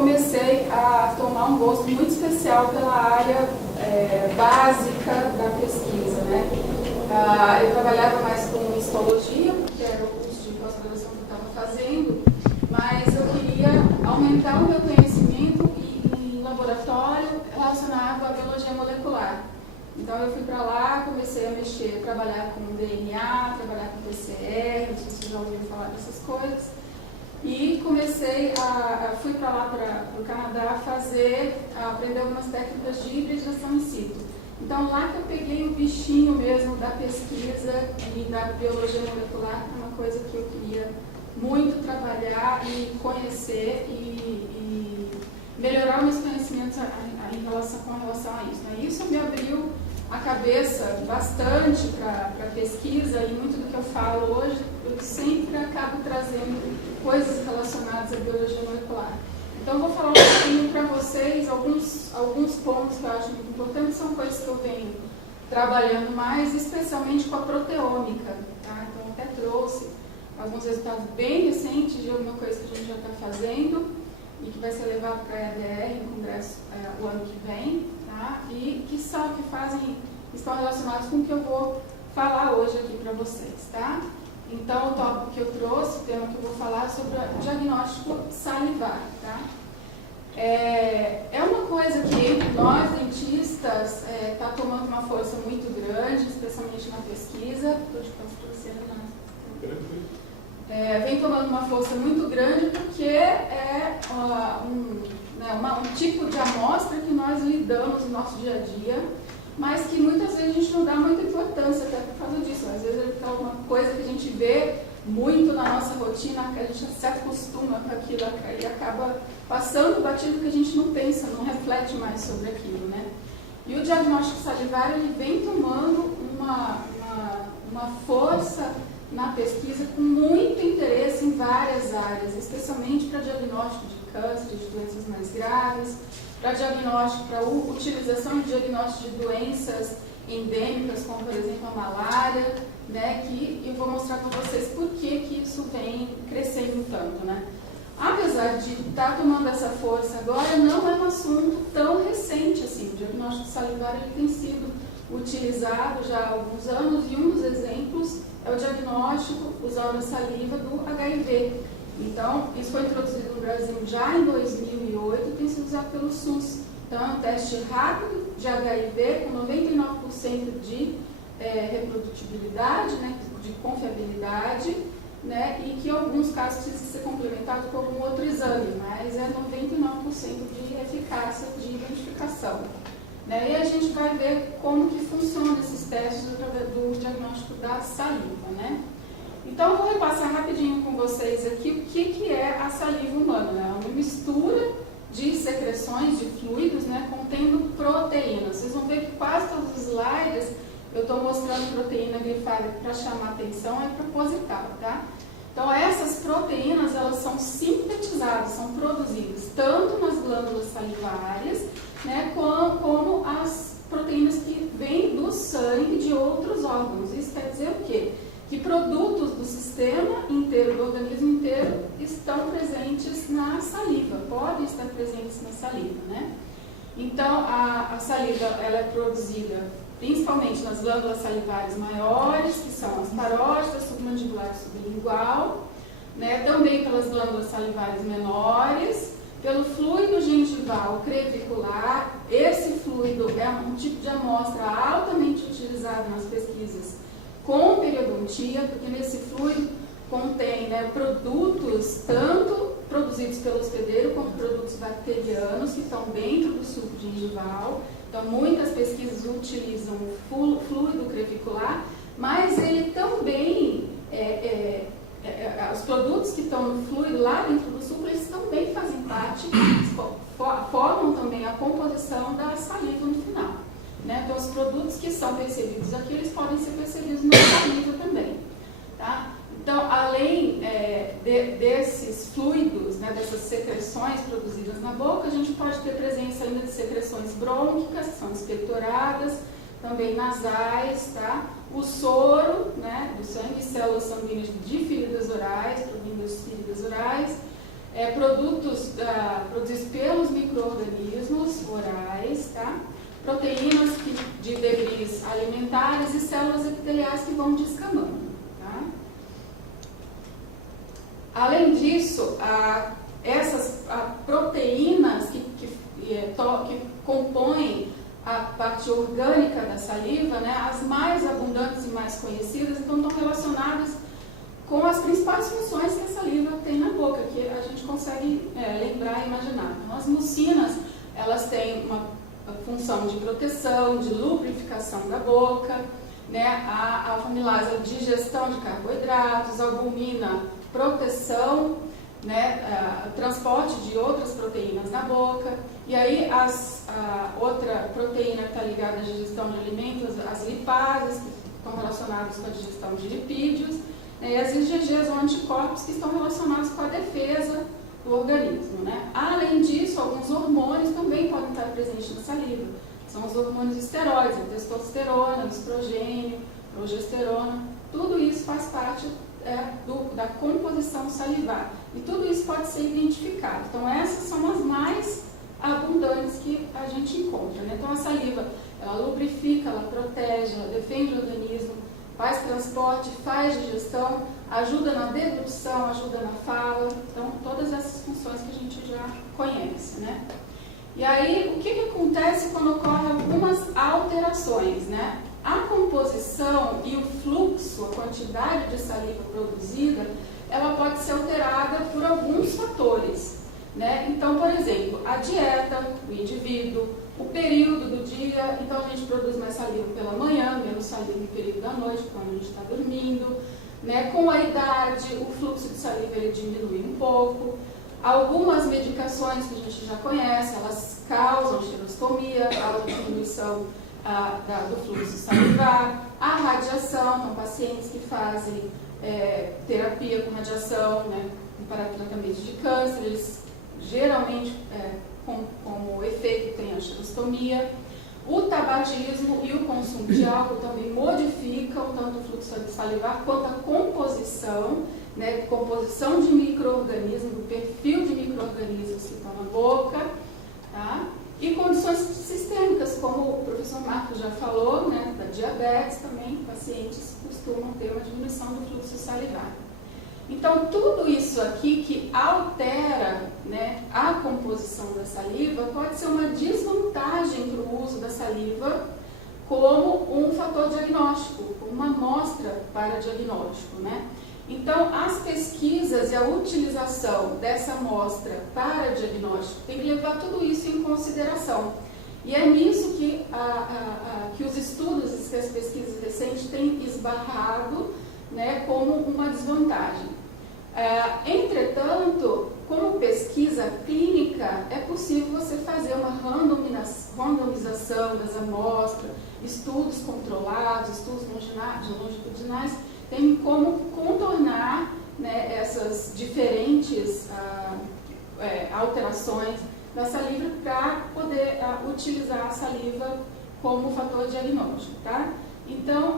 comecei a tomar um gosto muito especial pela área básica da pesquisa, né? Eu trabalhava mais com histologia, porque era o curso de pós-graduação que eu estava fazendo, mas eu queria aumentar o meu conhecimento em laboratório relacionado à biologia molecular. Então eu fui para lá, comecei a mexer, trabalhar com DNA, trabalhar com PCR, não sei se vocês já ouviram falar dessas coisas. E fui para lá, para o Canadá, aprender algumas técnicas de hibridização in situ. Então lá que eu peguei o bichinho mesmo da pesquisa e da biologia molecular, que é uma coisa que eu queria muito trabalhar e conhecer e melhorar meus conhecimentos com relação a isso. E isso me abriu a cabeça bastante para a pesquisa, e muito do que eu falo hoje, eu sempre acabo trazendo coisas relacionadas à biologia molecular. Então, eu vou falar um pouquinho para vocês, alguns pontos que eu acho muito importantes, são coisas que eu venho trabalhando mais, especialmente com a proteômica. Tá? Então, eu até trouxe alguns resultados bem recentes de alguma coisa que a gente já está fazendo e que vai ser levado para a EADR, no congresso, o ano que vem, tá? E que estão relacionados com o que eu vou falar hoje aqui para vocês. Tá? Então, o tópico que eu trouxe, o tema que eu vou falar é sobre o diagnóstico salivar. Tá? É uma coisa que entre nós, dentistas, está tomando uma força muito grande, especialmente na pesquisa. Estou de costas para você, Renato. Vem tomando uma força muito grande porque é um tipo de amostra que nós lidamos no nosso dia a dia, mas que muitas vezes a gente não dá muita importância até por causa disso. Às vezes é uma coisa que a gente vê muito na nossa rotina, que a gente se acostuma com aquilo e acaba passando batido porque a gente não pensa, não reflete mais sobre aquilo, né? E o diagnóstico salivar, ele vem tomando uma força na pesquisa com muito interesse em várias áreas, especialmente para diagnóstico de câncer, de doenças mais graves, para diagnóstico, para utilização de diagnóstico de doenças endêmicas, como por exemplo a malária, né, que eu vou mostrar para vocês por que isso vem crescendo tanto, né? Apesar de estar tomando essa força agora, não é um assunto tão recente assim. O diagnóstico salivar, ele tem sido utilizado já há alguns anos, e um dos exemplos é o diagnóstico usando a saliva do HIV. Então, isso foi introduzido no Brasil já em 2008 e tem sido usado pelo SUS. Então, é um teste rápido de HIV com 99% de reprodutibilidade, né, de confiabilidade, né, e que em alguns casos precisa ser complementado com algum outro exame, mas é 99% de eficácia de identificação. Né? E a gente vai ver como que funcionam esses testes do diagnóstico da saliva. Né? Então, eu vou repassar rapidinho com vocês aqui o que é a saliva humana. Né? É uma mistura de secreções, de fluidos, né, contendo proteínas. Vocês vão ver que quase todos os slides eu estou mostrando proteína grifada para chamar a atenção, é proposital. Tá? Então, essas proteínas, elas são sintetizadas, são produzidas tanto nas glândulas salivárias, né, como as proteínas que vêm do sangue de outros órgãos. Isso quer dizer o quê? Que produtos do sistema inteiro, do organismo inteiro, estão presentes na saliva, podem estar presentes na saliva. Né? Então, a saliva, ela é produzida principalmente nas glândulas salivares maiores, que são as parótidas, submandibular e sublingual, né? Também pelas glândulas salivares menores, pelo fluido gengival crevicular. Esse fluido é um tipo de amostra altamente utilizado nas pesquisas com periodontia, porque nesse fluido contém, né, produtos tanto produzidos pelo hospedeiro como produtos bacterianos que estão dentro do suco gengival. Então, muitas pesquisas utilizam o fluido crevicular, mas ele também, os produtos que estão no fluido lá dentro do suco, eles também fazem parte, formam também a composição da saliva no final. Né? Então, os produtos que são percebidos aqui, eles podem ser percebidos na saliva também. Tá? Então, além desses fluidos, né, dessas secreções produzidas na boca, a gente pode ter presença ainda de secreções brônquicas, que são expectoradas, também nasais, tá? O soro, né, do sangue, células sanguíneas de feridas orais, provindo das feridas orais, produtos proteínas de debris alimentares e células epiteliais que vão descamando. Tá? Além disso, essas proteínas que compõem a parte orgânica da saliva, né, as mais abundantes e mais conhecidas, então estão relacionadas com as principais funções que a saliva tem na boca, que a gente consegue lembrar e imaginar. Então, as mucinas, elas têm uma função de proteção, de lubrificação da boca, né, a alfa-amilase, digestão de carboidratos, a albumina, proteção, né, transporte de outras proteínas na boca, e aí outra proteína que está ligada à digestão de alimentos, as lipases, que estão relacionadas com a digestão de lipídios, né, e as IgGs ou anticorpos que estão relacionados com a defesa do organismo. Né? Além disso, alguns hormônios também podem estar presentes na saliva, são os hormônios esteroides, a testosterona, o estrogênio, progesterona, tudo isso faz parte da composição salivar. E tudo isso pode ser identificado. Então, essas são as mais abundantes que a gente encontra. Né? Então, a saliva, ela lubrifica, ela protege, ela defende o organismo, faz transporte, faz digestão, ajuda na deglução, ajuda na fala. Então, todas essas funções que a gente já conhece. Né? E aí, o que acontece quando ocorrem algumas alterações, né? A composição e o fluxo, a quantidade de saliva produzida, ela pode ser alterada por alguns fatores, né? Então, por exemplo, a dieta do indivíduo, o período do dia, então a gente produz mais saliva pela manhã, menos saliva no período da noite, quando a gente está dormindo, né? Com a idade, o fluxo de saliva ele diminui um pouco. Algumas medicações que a gente já conhece, elas causam xerostomia, a diminuição do fluxo salivar, a radiação, então pacientes que fazem terapia com radiação, né, para tratamento de câncer, eles geralmente como efeito tem a xerostomia. O tabagismo e o consumo de álcool também modificam tanto o fluxo salivar quanto a composição, né, composição de micro-organismos, do perfil de micro-organismos que estão na boca, tá? E condições sistêmicas, como o professor Marcos já falou, né, da diabetes também, pacientes costumam ter uma diminuição do fluxo salivar. Então, tudo isso aqui que altera, né, a composição da saliva pode ser uma desvantagem para o uso da saliva como um fator diagnóstico, como uma amostra para diagnóstico, né? Então, as pesquisas e a utilização dessa amostra para diagnóstico tem que levar tudo isso em consideração. E é nisso que os estudos, que as pesquisas recentes têm esbarrado, né, como uma desvantagem. Entretanto, como pesquisa clínica, é possível você fazer uma randomização das amostras, estudos controlados, estudos longitudinais, tem como contornar, né, essas diferentes alterações da saliva para poder utilizar a saliva como fator diagnóstico, tá? Então,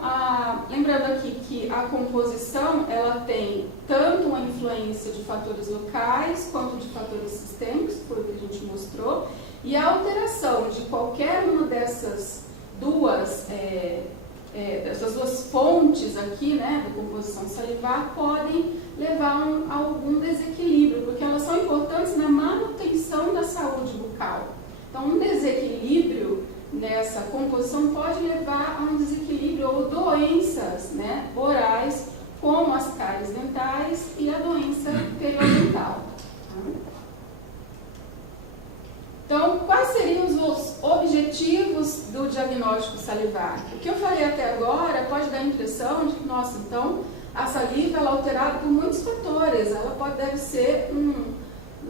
lembrando aqui que a composição, ela tem tanto uma influência de fatores locais quanto de fatores sistêmicos, foi o que a gente mostrou, e a alteração de qualquer uma dessas duas fontes aqui, né, da composição salivar, podem levar a algum desequilíbrio, porque elas são importantes na manutenção da saúde bucal. Então, um desequilíbrio nessa composição pode levar a um desequilíbrio ou doenças, né, orais, como as cáries dentais e a doença periodontal. Então, quais seriam os objetivos do diagnóstico salivar? O que eu falei até agora pode dar a impressão de que, nossa, então, a saliva ela é alterada por muitos fatores, ela não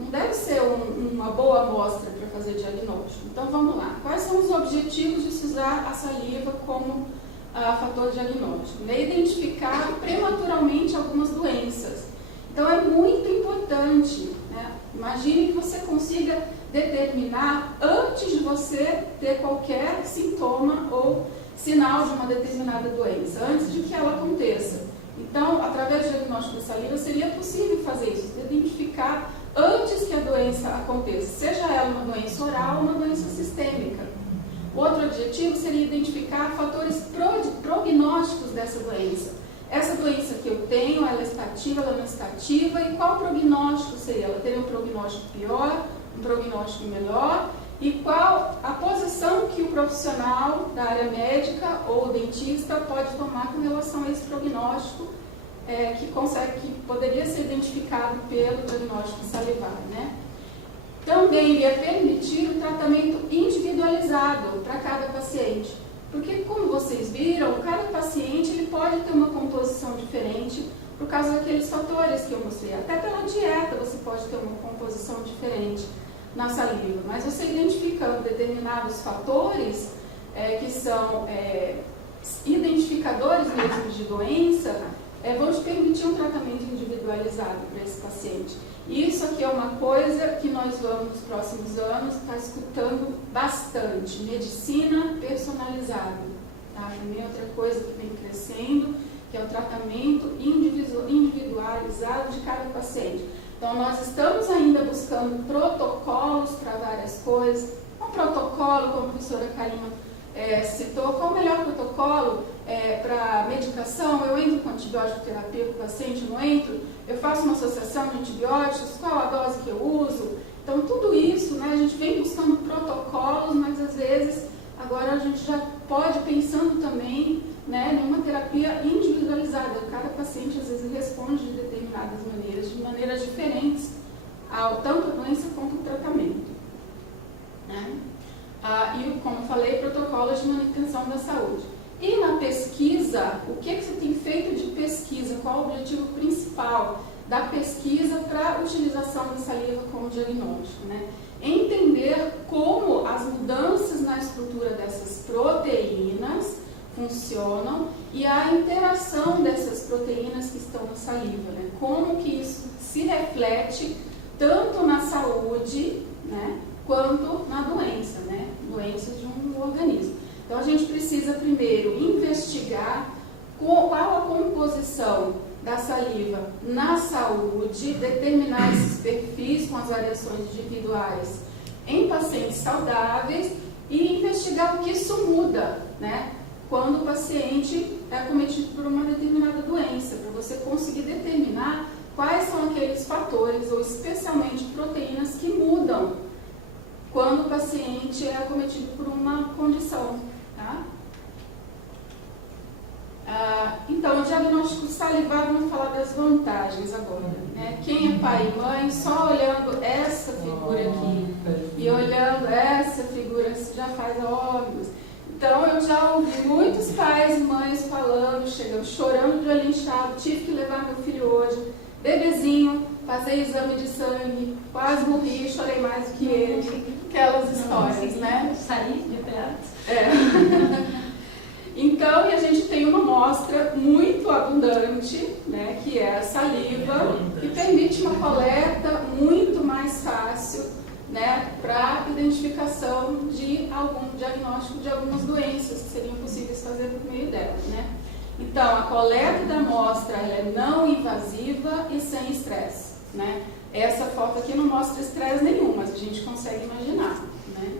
deve ser uma boa amostra para fazer diagnóstico. Então, vamos lá. Quais são os objetivos de se usar a saliva como fator diagnóstico? Identificar prematuramente algumas doenças. Então, é muito importante, né? Imagine que você consiga determinar antes de você ter qualquer sintoma ou sinal de uma determinada doença, antes de que ela aconteça. Então, através do diagnóstico da saliva, seria possível fazer isso, identificar antes que a doença aconteça, seja ela uma doença oral ou uma doença sistêmica. Outro objetivo seria identificar fatores prognósticos dessa doença. Essa doença que eu tenho, ela está ativa, ela não está ativa, e qual prognóstico seria? Ela teria um prognóstico pior, um prognóstico melhor, e qual a posição que o profissional da área médica ou o dentista pode tomar com relação a esse prognóstico que poderia ser identificado pelo diagnóstico salivar, né? Também iria permitir o tratamento individualizado para cada paciente, porque, como vocês viram, cada paciente ele pode ter uma composição diferente por causa daqueles fatores que eu mostrei. Até pela dieta você pode ter uma composição diferente na saliva, mas você identificando determinados fatores que são identificadores mesmo de doença, vão te permitir um tratamento individualizado para esse paciente. Isso aqui é uma coisa que nós vamos, nos próximos anos, estar escutando bastante. Medicina personalizada. Tá? Também é outra coisa que vem crescendo, que é o tratamento individualizado de cada paciente. Então, nós estamos ainda buscando protocolos para várias coisas. Um protocolo, como a professora Karima citou, qual o melhor protocolo para medicação? Eu entro com antibiótico terapia para o paciente, não entro? Eu faço uma associação de antibióticos, qual a dose que eu uso? Então, tudo isso, né, a gente vem buscando protocolos, mas às vezes, agora a gente já pode pensando também, né, em uma terapia individualizada. Cada paciente, às vezes, responde de determinadas maneiras, de maneiras diferentes, tanto a doença quanto o tratamento. Né? E, como eu falei, protocolos de manutenção da saúde. E na pesquisa, o que você tem feito de pesquisa? Qual o objetivo principal da pesquisa para a utilização da saliva como diagnóstico? Né? Entender como as mudanças na estrutura dessas proteínas funcionam e a interação dessas proteínas que estão na saliva. Né? Como que isso se reflete tanto na saúde, né, quanto na doença, né? Doenças de um organismo. Então, a gente precisa primeiro investigar qual a composição da saliva na saúde, determinar esses perfis com as variações individuais em pacientes saudáveis e investigar o que isso muda, né? Quando o paciente é acometido por uma determinada doença, para você conseguir determinar quais são aqueles fatores, ou especialmente proteínas, que mudam quando o paciente é acometido por uma condição. Tá? Então, o diagnóstico salivar, vamos falar das vantagens agora. Né? Quem é pai e mãe, só olhando essa figura aqui e olhando essa figura, já faz óbvios. Então, eu já ouvi muitos pais e mães falando, chegando, chorando de olho inchado, tive que levar meu filho hoje, bebezinho, fazer exame de sangue, quase morri, chorei mais do que ele. Aquelas histórias, né? Sair de perto. Então, e a gente tem uma amostra muito abundante, né, que é a saliva, que permite uma coleta muito mais fácil, né, para identificação de algum diagnóstico de algumas doenças que seriam possíveis fazer por meio dela, né? Então, a coleta da amostra ela é não invasiva e sem estresse, né? Essa foto aqui não mostra estresse nenhum, mas a gente consegue imaginar, né?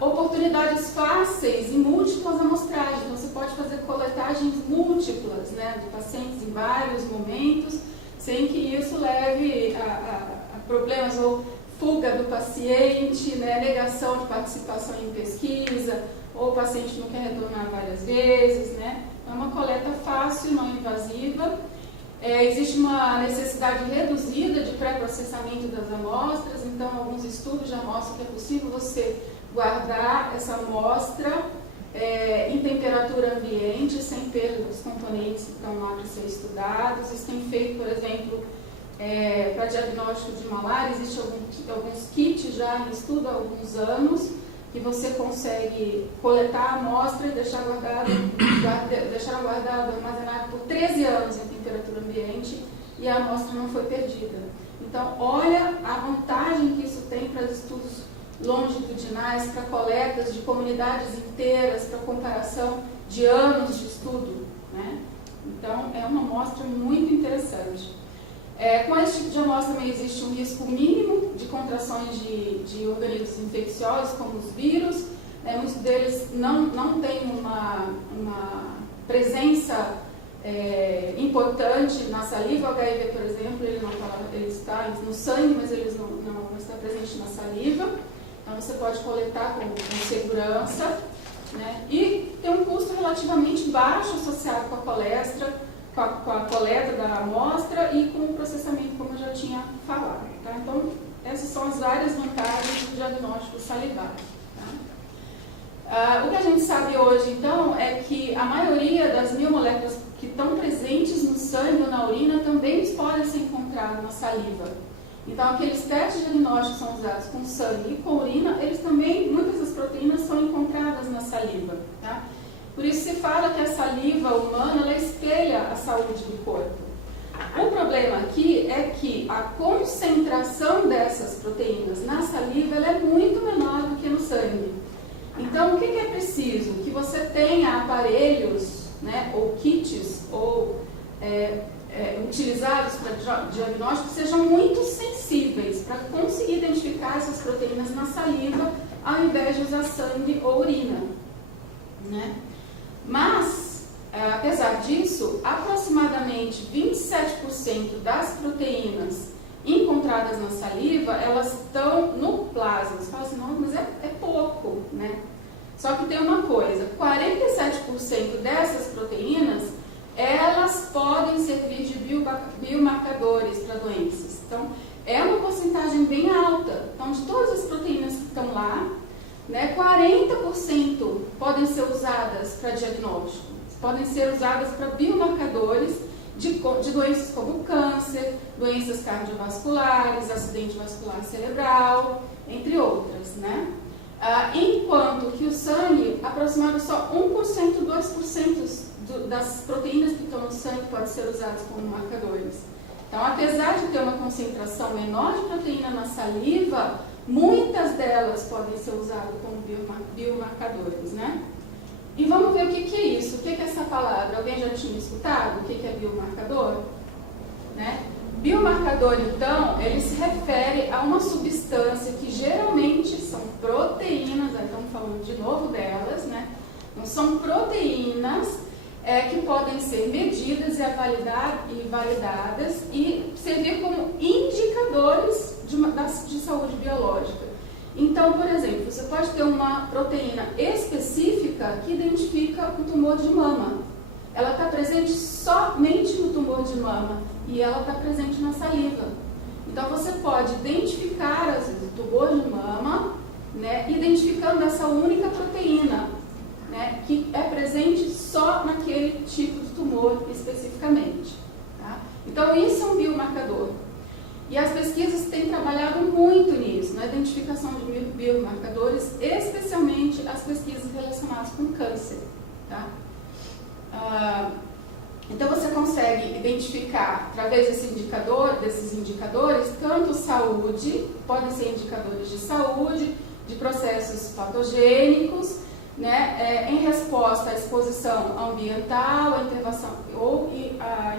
Oportunidades fáceis e múltiplas amostragens. Então, você pode fazer coletagens múltiplas, né, de pacientes em vários momentos, sem que isso leve a problemas ou fuga do paciente, né, negação de participação em pesquisa, ou o paciente não quer retornar várias vezes, né? É uma coleta fácil, não invasiva. Existe uma necessidade reduzida de pré-processamento das amostras, então alguns estudos já mostram que é possível você guardar essa amostra em temperatura ambiente, sem perda dos componentes que estão lá para ser estudados. Isso tem feito, por exemplo, para diagnóstico de malária, existem alguns kits já em estudo há alguns anos, que você consegue coletar a amostra e deixar guardado, armazenado por 13 anos em temperatura ambiente e a amostra não foi perdida. Então, olha a vantagem que isso tem para estudos longitudinais, para coletas de comunidades inteiras, para comparação de anos de estudo, né? Então, é uma amostra muito interessante. Com esse tipo de amostra também existe um risco mínimo de contrações de organismos infecciosos, como os vírus, muitos deles não têm uma presença importante na saliva. O HIV, por exemplo, ele está no sangue, mas ele não está presente na saliva. Então você pode coletar com segurança, né? E tem um custo relativamente baixo associado com a coleta da amostra e com o processamento, como eu já tinha falado. Tá? Então, essas são as várias vantagens do diagnóstico salivar. Tá? O que a gente sabe hoje, então, é que a maioria das 1000 moléculas que estão presentes no sangue ou na urina também podem ser encontradas na saliva. Então, aqueles testes diagnósticos são usados com sangue e com urina, eles também, muitas das proteínas são encontradas na saliva. Tá? Por isso se fala que a saliva humana ela espelha a saúde do corpo. O problema aqui é que a concentração dessas proteínas na saliva ela é muito menor do que no sangue. Então, o que é preciso? Que você tenha aparelhos, né, ou kits, ou utilizados para diagnóstico, sejam muito sensíveis para conseguir identificar essas proteínas na saliva, ao invés de usar sangue ou urina. Né? Mas, apesar disso, aproximadamente 27% das proteínas encontradas na saliva, elas estão no plasma. Você fala assim, não, mas é pouco, né? Só que tem uma coisa, 47% dessas proteínas, elas podem servir de biomarcadores para doenças. Então, é uma porcentagem bem alta. Então, de todas as proteínas que estão lá, né, 40% podem ser usadas para diagnóstico, podem ser usadas para biomarcadores de doenças como câncer, doenças cardiovasculares, acidente vascular cerebral, entre outras, né? Enquanto que o sangue, aproximadamente só 1%, 2% das proteínas que estão no sangue podem ser usadas como marcadores. Então, apesar de ter uma concentração menor de proteína na saliva, muitas delas podem ser usadas como biomarcadores, né? E vamos ver o que é isso, o que é essa palavra. Alguém já tinha escutado o que é biomarcador? Né? Biomarcador, então, ele se refere a uma substância que geralmente são proteínas, estamos falando de novo delas, né? Então, são proteínas que podem ser medidas e validadas e servir como indicadores de saúde biológica. Então, por exemplo, você pode ter uma proteína específica que identifica o tumor de mama. Ela está presente somente no tumor de mama e ela está presente na saliva. Então, você pode identificar, às vezes, o tumor de mama, né, identificando essa única proteína, né, que é presente só naquele tipo de tumor especificamente. Tá? Então, isso é um biomarcador. E as pesquisas têm trabalhado muito nisso, na identificação de biomarcadores, especialmente as pesquisas relacionadas com câncer. Tá? Então, você consegue identificar, através desses indicadores, tanto saúde, podem ser indicadores de saúde, de processos patogênicos, né, em resposta à exposição ambiental, a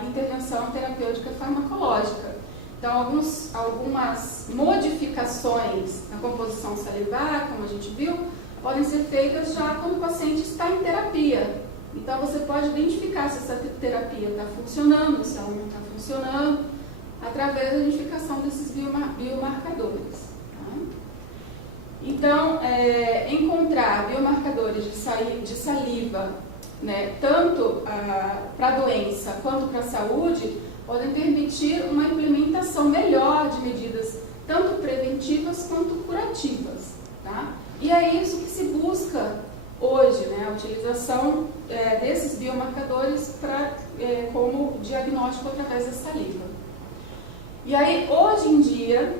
intervenção terapêutica farmacológica. Então, algumas modificações na composição salivar, como a gente viu, podem ser feitas já quando o paciente está em terapia. Então, você pode identificar se essa terapia está funcionando, se ela não está funcionando, através da identificação desses biomarcadores. Então, encontrar biomarcadores de saliva, né, tanto para a doença quanto para a saúde, podem permitir uma implementação melhor de medidas tanto preventivas quanto curativas. Tá? E é isso que se busca hoje, né, a utilização desses biomarcadores como diagnóstico através da saliva. E aí, hoje em dia,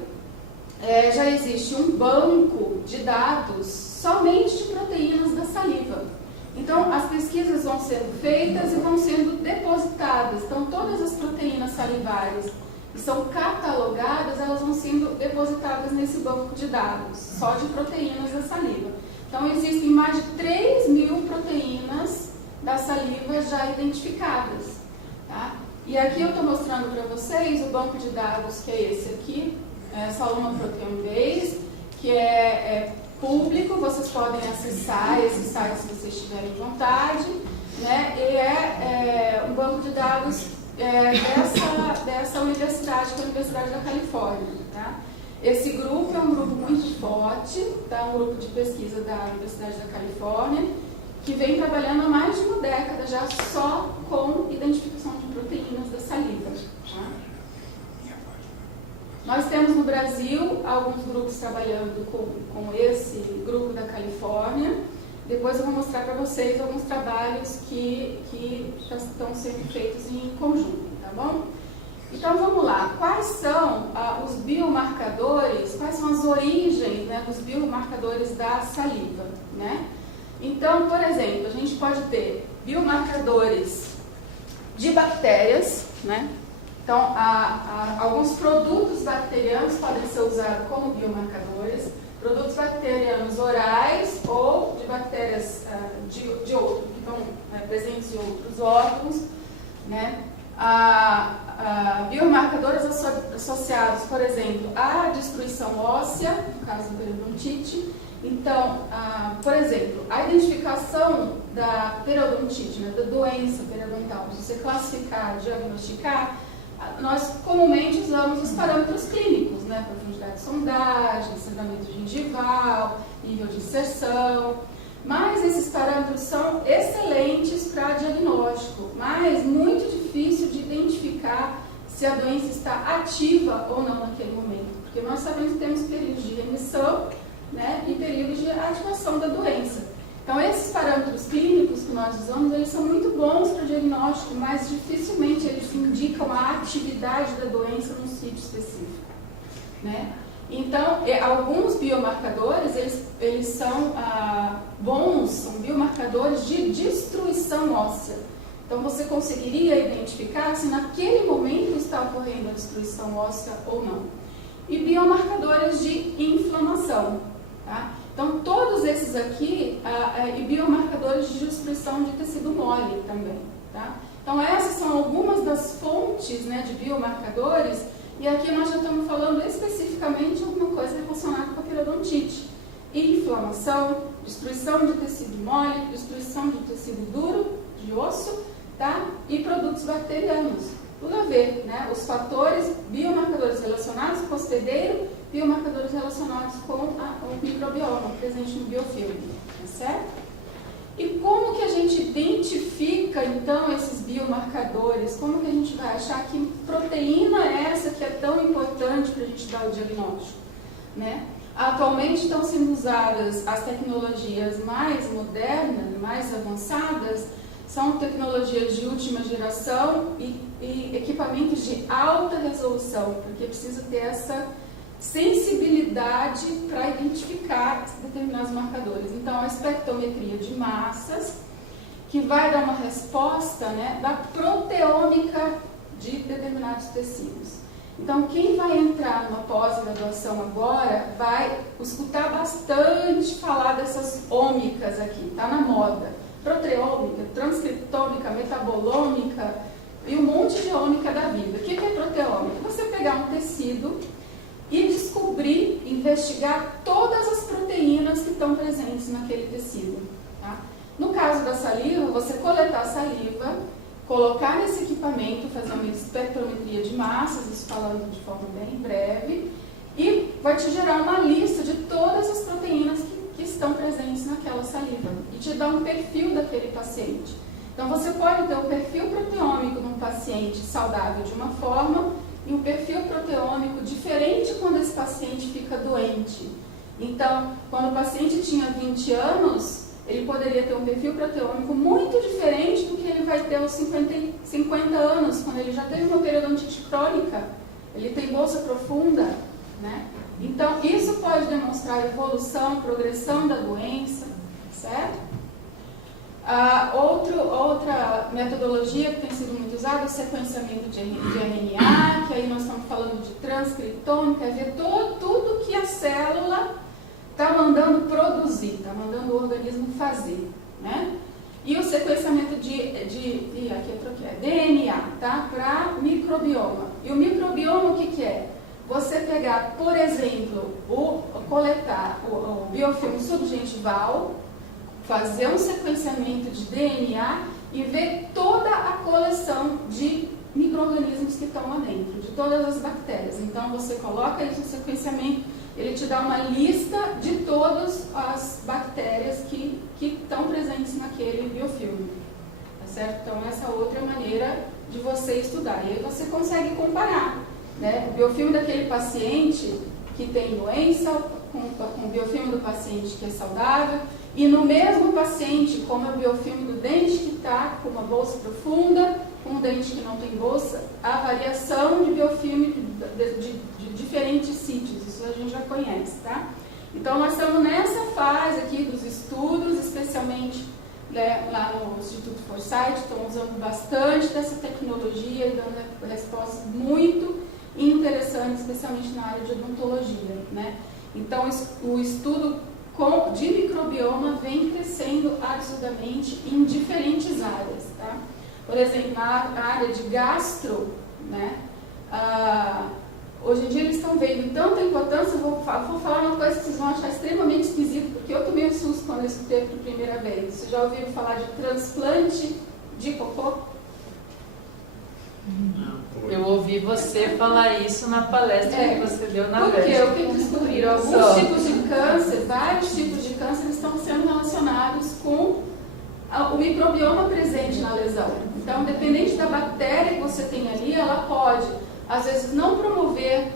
já existe um banco de dados somente de proteínas da saliva. Então, as pesquisas vão sendo feitas e vão sendo depositadas. Então, todas as proteínas salivares que são catalogadas, elas vão sendo depositadas nesse banco de dados, só de proteínas da saliva. Então, existem mais de 3.000 proteínas da saliva já identificadas. Tá? E aqui eu estou mostrando para vocês o banco de dados, que é esse aqui, Saloma Proteome Base, que é público, vocês podem acessar esse site se vocês tiverem vontade, né? E é um banco de dados dessa universidade, que é a Universidade da Califórnia. Tá? Esse grupo é um grupo muito forte, tá? Um grupo de pesquisa da Universidade da Califórnia, que vem trabalhando há mais de uma década já só com identificação de proteínas da saliva. Tá? Nós temos no Brasil alguns grupos trabalhando com esse grupo da Califórnia. Depois eu vou mostrar para vocês alguns trabalhos que estão sendo feitos em conjunto, tá bom? Então vamos lá, quais são os biomarcadores, quais são as origens, né, dos biomarcadores da saliva, né? Então, por exemplo, a gente pode ter biomarcadores de bactérias, né? Então, alguns produtos bacterianos podem ser usados como biomarcadores, produtos bacterianos orais ou de bactérias de outro, que estão presentes em outros órgãos, né? Biomarcadores associados, por exemplo, à destruição óssea, no caso da periodontite. Então, por exemplo, a identificação da periodontite, né, da doença periodontal, de você classificar, diagnosticar, nós comumente usamos os parâmetros clínicos, né, profundidade de sondagem, sangramento gengival, nível de inserção, mas esses parâmetros são excelentes para diagnóstico, mas muito difícil de identificar se a doença está ativa ou não naquele momento, porque nós sabemos que temos períodos de remissão, né, e períodos de ativação da doença. Então, esses parâmetros clínicos que nós usamos, eles são muito bons para o diagnóstico, mas dificilmente eles indicam a atividade da doença num sítio específico, né? Então, alguns biomarcadores, eles são bons, são biomarcadores de destruição óssea. Então, você conseguiria identificar se naquele momento está ocorrendo a destruição óssea ou não. E biomarcadores de inflamação, tá? Então, todos esses aqui, e biomarcadores de destruição de tecido mole também, tá? Então, essas são algumas das fontes, né, de biomarcadores, e aqui nós já estamos falando especificamente de alguma coisa relacionada com a periodontite. Inflamação, destruição de tecido mole, destruição de tecido duro, de osso, tá? E produtos bacterianos. Tudo a ver, né? Os fatores, biomarcadores relacionados com o hospedeiro, biomarcadores relacionados com o microbioma presente no biofilme, tá certo? E como que a gente identifica, então, esses biomarcadores? Como que a gente vai achar que proteína é essa que é tão importante para a gente dar o diagnóstico, né? Atualmente estão sendo usadas as tecnologias mais modernas, mais avançadas, são tecnologias de última geração e equipamentos de alta resolução, porque precisa ter essa sensibilidade para identificar determinados marcadores. Então, a espectrometria de massas, que vai dar uma resposta, né, da proteômica de determinados tecidos. Então, quem vai entrar numa pós-graduação agora vai escutar bastante falar dessas ômicas aqui, tá na moda. Proteômica, transcriptômica, metabolômica e um monte de ômica da vida. O que é proteômica? Você pegar um tecido e descobrir, investigar todas as proteínas que estão presentes naquele tecido. Tá? No caso da saliva, você coletar a saliva, colocar nesse equipamento, fazer uma espectrometria de massas, isso falando de forma bem breve, e vai te gerar uma lista de todas as proteínas que estão presentes naquela saliva e te dar um perfil daquele paciente. Então, você pode ter o perfil proteômico de um paciente saudável de uma forma e um perfil proteômico diferente quando esse paciente fica doente. Então, quando o paciente tinha 20 anos, ele poderia ter um perfil proteômico muito diferente do que ele vai ter aos 50 anos, quando ele já teve uma periodontite crônica, ele tem bolsa profunda, né? Então, isso pode demonstrar evolução, progressão da doença, certo? Outra metodologia que tem sido muito usada é o sequenciamento de RNA, que aí nós estamos falando de transcriptômica, é ver tudo que a célula está mandando produzir, está mandando o organismo fazer, né? E o sequenciamento de DNA, tá? Para microbioma. E o microbioma o que é? você pegar, por exemplo, coletar o biofilme subgengival, fazer um sequenciamento de DNA e ver toda a coleção de micro-organismos que estão lá dentro, de todas as bactérias. Então você coloca isso no sequenciamento, ele te dá uma lista de todas as bactérias que estão presentes naquele biofilme. Tá certo? Então essa outra maneira de você estudar. E aí você consegue comparar, né, o biofilme daquele paciente que tem doença com o biofilme do paciente que é saudável, e no mesmo paciente, como é o biofilme do dente que está com uma bolsa profunda, com o dente que não tem bolsa, a variação de biofilme de diferentes sítios, isso a gente já conhece, tá? Então nós estamos nessa fase aqui dos estudos, especialmente, né, lá no Instituto Foresight, estão usando bastante dessa tecnologia e dando respostas muito interessantes, especialmente na área de odontologia, né? Então o estudo de microbioma vem crescendo absurdamente em diferentes áreas, tá? Por exemplo, na área de gastro, né? Hoje em dia eles estão vendo tanta importância. Eu vou falar uma coisa que vocês vão achar extremamente esquisita, porque eu tomei um susto quando eu escutei pela primeira vez. Vocês já ouviram falar de transplante de cocô? Eu ouvi você falar isso na palestra que você deu na Porque véspera. o que descobriram? Alguns tipos de câncer, vários tipos de câncer estão sendo relacionados com o microbioma presente na lesão. Então, dependente da bactéria que você tem ali, ela pode, às vezes, não promover,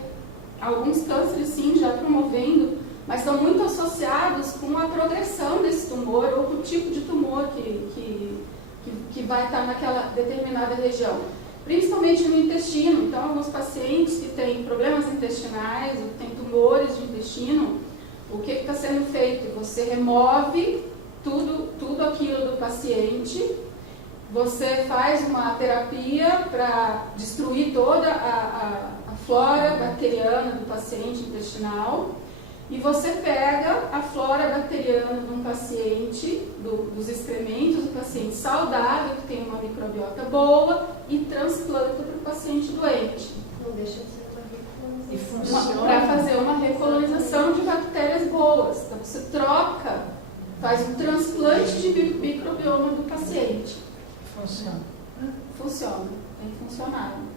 alguns cânceres sim, já promovendo, mas estão muito associados com a progressão desse tumor ou com o tipo de tumor que vai estar naquela determinada região. Principalmente no intestino. Então, alguns pacientes que têm problemas intestinais, ou que têm tumores de intestino, o que está sendo feito? Você remove tudo aquilo do paciente, você faz uma terapia para destruir toda a flora bacteriana do paciente intestinal, e você pega a flora bacteriana de um paciente, dos excrementos do paciente saudável, que tem uma microbiota boa, e transplanta para o paciente doente. Não deixa de ser uma E recolonização. funciona. Para fazer uma recolonização de bactérias boas. Então você troca, faz um transplante de microbioma do paciente. Funciona. Funciona, tem funcionado.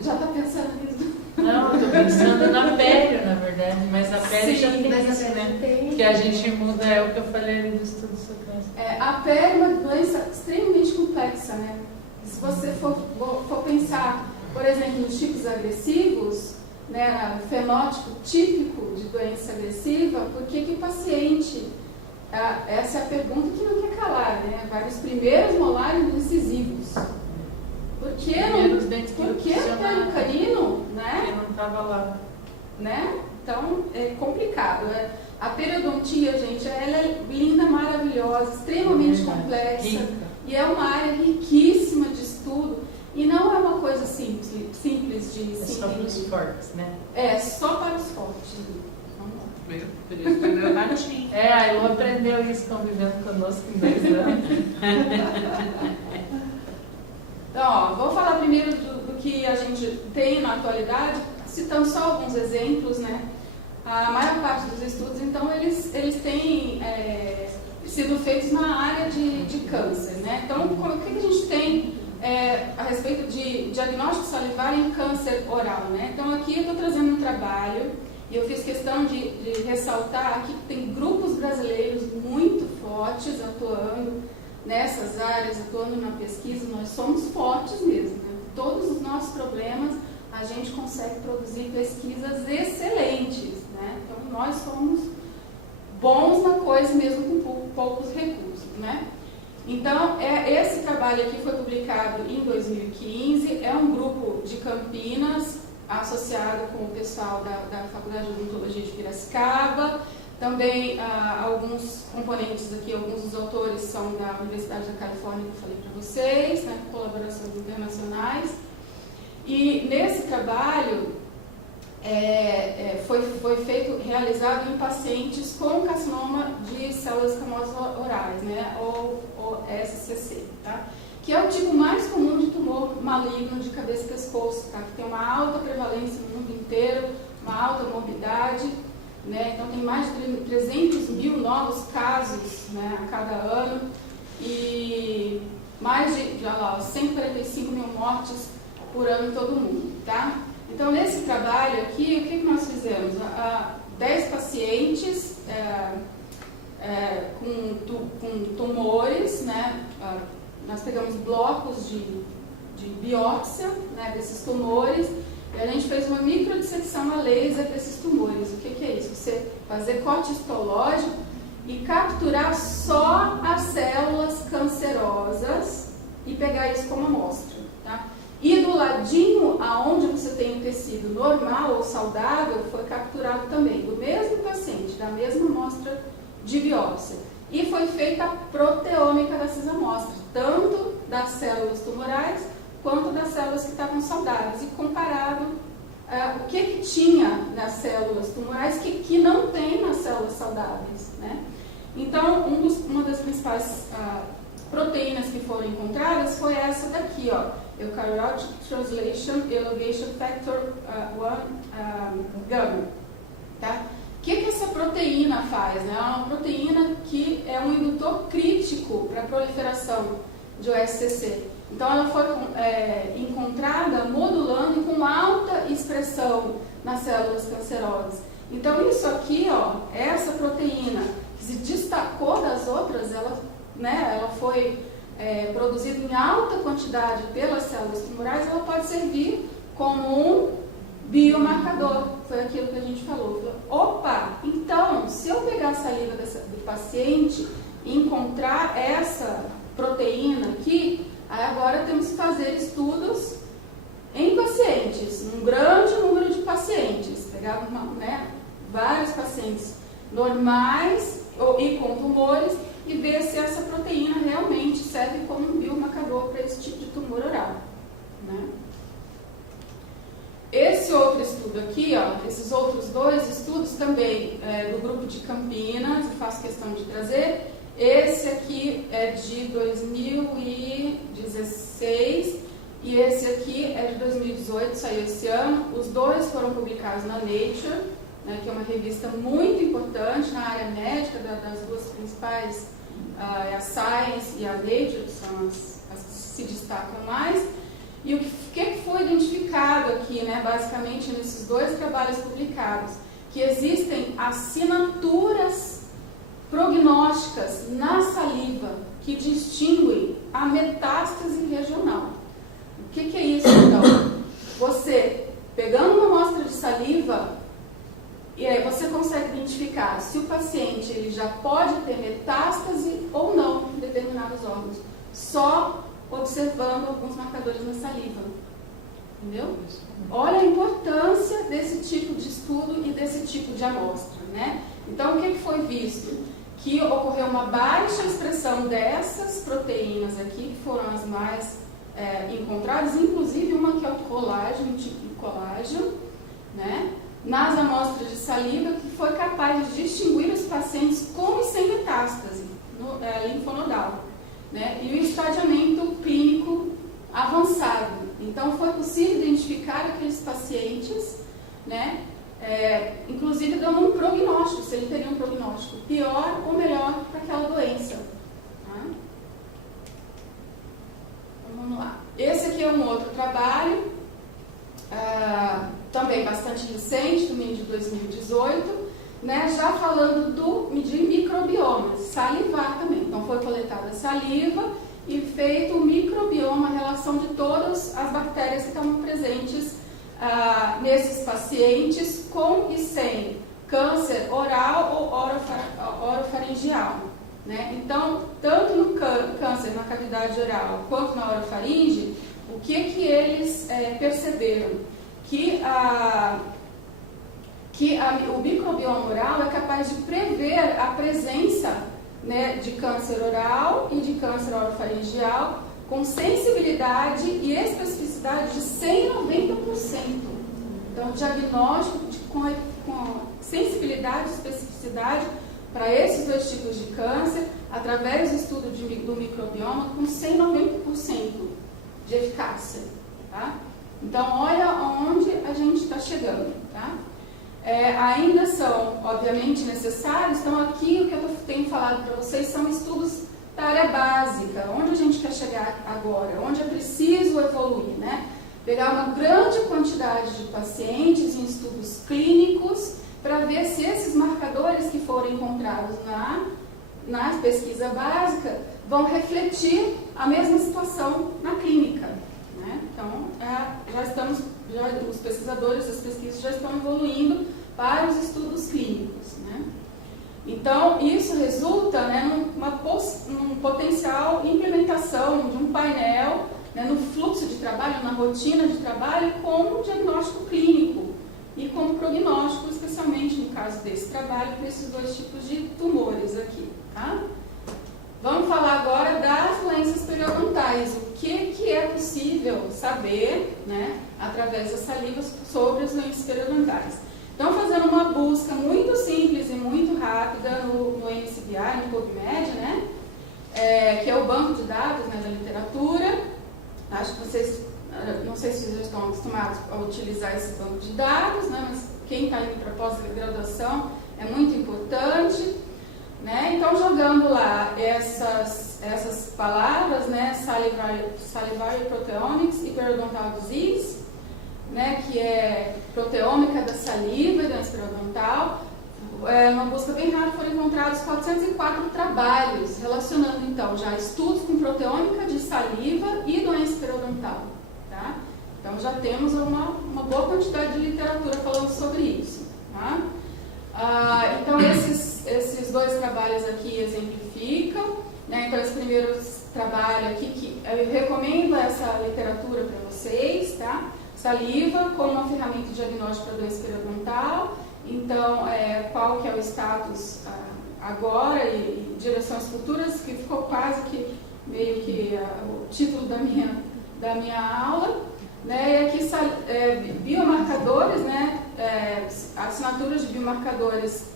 Já está pensando nisso? Não, eu tô pensando na pele, na verdade, mas a pele Sim, já tem mas isso, a pele né? tem. Que a gente muda, é o que eu falei ali do estudo do câncer. A pele é uma doença extremamente complexa, né? Se você for pensar, por exemplo, nos tipos agressivos, né, no fenótipo típico de doença agressiva, por que o paciente, essa é a pergunta que não quer calar, né? Vai nos primeiros molares incisivos. Por que Primeiros dentes que no pelo canino, né? Quem não estava lá. Né? Então, é complicado. A periodontia, gente, ela é linda, maravilhosa, extremamente complexa. Rica. E é uma área riquíssima de estudo. E não é uma coisa simples de É se só para os entender. fortes, né? É só para os fortes. Vamos lá. Por isso que eu latim. A Elo aprendeu isso convivendo conosco em 10 anos. Então, ó, vou falar primeiro do que a gente tem na atualidade, citando só alguns exemplos, né? A maior parte dos estudos, então, eles têm sido feitos na área de câncer, né? Então, o que a gente tem a respeito de diagnóstico salivar em câncer oral, né? Então, aqui eu estou trazendo um trabalho, e eu fiz questão de ressaltar aqui que tem grupos brasileiros muito fortes atuando nessas áreas, atuando na pesquisa. Nós somos fortes mesmo, né? Todos os nossos problemas a gente consegue produzir pesquisas excelentes, né? Então nós somos bons na coisa mesmo com poucos recursos, né? Então esse trabalho aqui foi publicado em 2015, é um grupo de Campinas associado com o pessoal da Faculdade de Odontologia de Piracicaba. Também alguns componentes aqui, alguns dos autores são da Universidade da Califórnia, que eu falei para vocês, né, colaborações internacionais. E nesse trabalho foi realizado em pacientes com carcinoma de células escamosas orais, né, ou SCC, tá? Que é o tipo mais comum de tumor maligno de cabeça e pescoço, tá? Que tem uma alta prevalência no mundo inteiro, uma alta morbidade, né? Então tem mais de 300 mil novos casos, né, a cada ano e mais de 145 mil mortes por ano em todo mundo, tá? Então nesse trabalho aqui, o que nós fizemos? 10 pacientes com tumores, né? Nós pegamos blocos de biópsia, né, desses tumores e a gente fez uma microdisseção a laser desses tumores. O que é isso? Você fazer corte histológico e capturar só as células cancerosas e pegar isso como amostra, tá? E do ladinho, aonde você tem um tecido normal ou saudável, foi capturado também do mesmo paciente, da mesma amostra de biópsia. E foi feita a proteômica dessas amostras, tanto das células tumorais quanto das células que estavam saudáveis, e comparado o que tinha nas células tumorais que não tem nas células saudáveis, né? Então, uma das principais proteínas que foram encontradas foi essa daqui, ó, Eukaryotic Translation Elongation Factor 1 gamma, tá? O que essa proteína faz, né? Ela é uma proteína que é um indutor crítico para a proliferação de OSCC. Então, ela foi encontrada modulando e com alta expressão nas células cancerosas. Então, isso aqui, ó, essa proteína que se destacou das outras, ela foi produzida em alta quantidade pelas células tumorais, ela pode servir como um biomarcador. Foi aquilo que a gente falou. Opa, então, se eu pegar a saliva do paciente e encontrar essa proteína aqui, aí agora temos que fazer estudos em pacientes, um grande número de pacientes, pegar vários pacientes normais e com tumores e ver se essa proteína realmente serve como um biomarcador para esse tipo de tumor oral, né? Esse outro estudo aqui, ó, esses outros dois estudos também do grupo de Campinas, eu faço questão de trazer. Esse aqui é de 2016 e esse aqui é de 2018, saiu esse ano. Os dois foram publicados na Nature, né, que é uma revista muito importante na área médica, das duas principais, a Science e a Nature, que são as que se destacam mais. E o que foi identificado aqui, né, basicamente nesses dois trabalhos publicados? Que existem assinaturas prognósticas na saliva que distinguem a metástase regional. O que é isso, então? Você, pegando uma amostra de saliva, e aí você consegue identificar se o paciente ele já pode ter metástase ou não em determinados órgãos, só observando alguns marcadores na saliva. Entendeu? Olha a importância desse tipo de estudo e desse tipo de amostra, né? Então, o que foi visto? Que ocorreu uma baixa expressão dessas proteínas aqui, que foram as mais encontradas, inclusive uma que é o colágeno, tipo de colágeno, né? Nas amostras de saliva, que foi capaz de distinguir os pacientes com e sem metástase linfonodal, né? E o estadiamento clínico avançado. Então, foi possível identificar aqueles pacientes, né? Inclusive dando um prognóstico, se ele teria um prognóstico pior ou melhor para aquela doença. Tá? Então, vamos lá. Esse aqui é um outro trabalho, também bastante recente, também de 2018, né? Já falando de microbiomas, salivar também. Então, foi coletada saliva e feito o microbioma, a relação de todas as bactérias que estavam presentes nesses pacientes com e sem câncer oral ou orofaringeal, né? Então, tanto no câncer na cavidade oral quanto na orofaringe, o que eles perceberam? Que o microbioma oral é capaz de prever a presença, né, de câncer oral e de câncer orofaringeal com sensibilidade e especificidade de 100 a 90%. Então, diagnóstico com sensibilidade e especificidade para esses dois tipos de câncer, através do estudo do microbioma, com 100 a 90% de eficácia. Tá? Então, olha onde a gente está chegando, tá? Ainda são, obviamente, necessários. Então, aqui o que eu tenho falado para vocês são estudos da área básica, onde a gente quer chegar agora, onde é preciso evoluir, né? Pegar uma grande quantidade de pacientes em estudos clínicos para ver se esses marcadores que forem encontrados na pesquisa básica vão refletir a mesma situação na clínica, né? Então, os pesquisadores das pesquisas já estão evoluindo para os estudos clínicos, né? Então, isso resulta, né, numa potencial implementação de um painel, né, no fluxo de trabalho, na rotina de trabalho, com um diagnóstico clínico e com prognóstico, especialmente no caso desse trabalho, para esses dois tipos de tumores aqui, tá? Vamos falar agora das doenças periodontais. O que é possível saber, né, através da saliva sobre as doenças periodontais? Então, fazendo uma busca muito simples e muito rápida no NCBI, no PubMed, né, que é o banco de dados, né, da literatura. Acho que vocês, não sei se vocês já estão acostumados a utilizar esse banco de dados, né, mas quem está indo para pós-graduação é muito importante. Né? Então, jogando lá essas palavras, né, salivary proteomics e periodontal disease, né, que é proteômica da saliva e doença periodontal, uma busca bem rápida, foram encontrados 404 trabalhos relacionando, então, já estudos com proteômica de saliva e doença periodontal. Tá? Então, já temos uma boa quantidade de literatura falando sobre isso. Tá? Então, esses dois trabalhos aqui exemplificam, né? Então, esse primeiro trabalho aqui, que eu recomendo essa literatura para vocês, tá? Saliva como uma ferramenta de diagnóstico para doença periodontal. Então, qual que é o status agora e direções futuras, que ficou quase que meio que o título da minha aula. Né? E aqui biomarcadores, né? Assinaturas de biomarcadores